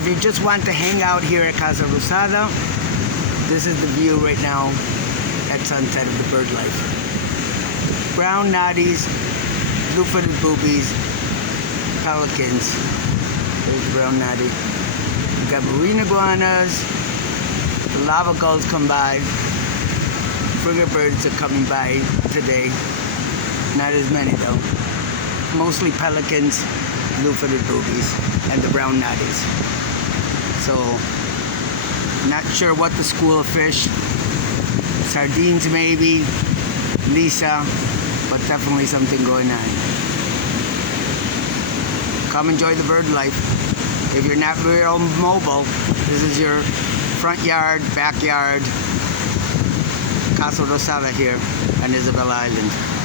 if you just want to hang out here at Casa Rosada, this is the view right now at sunset of the bird life. Brown noddies, blue-footed boobies, pelicans. There's the brown noddy. We've got marine iguanas. The lava gulls come by. Frigate birds are coming by today. Not as many though. Mostly pelicans, blue-footed boobies, and the brown noddies. So, not sure what the school of fish. Sardines maybe, Lisa, but definitely something going on. Come enjoy the bird life. If you're not real mobile, this is your front yard, backyard, Casa Rosada here on Isabela Island.